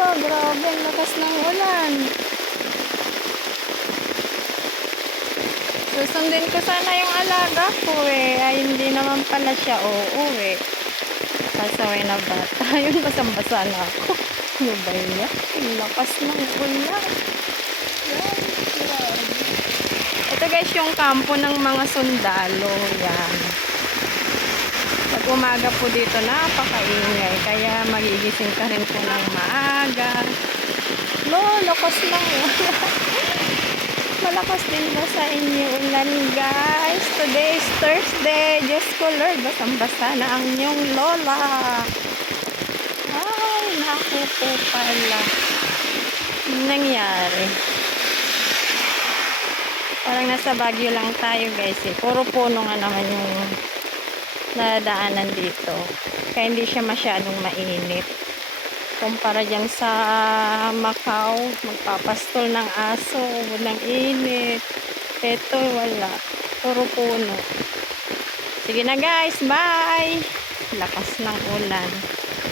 Grabe, ang lakas ng ulan. Susundin ko sana yung alaga ko eh. Ay, hindi naman pala siya uuwi. Pasaway na bata. Ayun, basang-basa na ako. Ano ba yan? Ang lakas ng ulan. Yan, grabe. Ito guys, yung kampo ng mga sundalo. Yan. Pag umaga po dito, napakaingay. Kaya magigising ka rin po ng maaga. Lakas ng ulan. Malakas din ba sa inyo ulan guys? Today is Thursday. Diyos ko Lord, basang-basa na ang inyong lola. Ay, naku po pala. Anong nangyari? Parang nasa Baguio lang tayo guys eh. Puro puno nga naman yung nadaanan dito. Kaya hindi siya masyadong mainit. Kumpara dyan sa Macau, magpapastol ng aso, walang init. Ito, wala. Puro puno. Sige na guys, bye! Lakas ng ulan.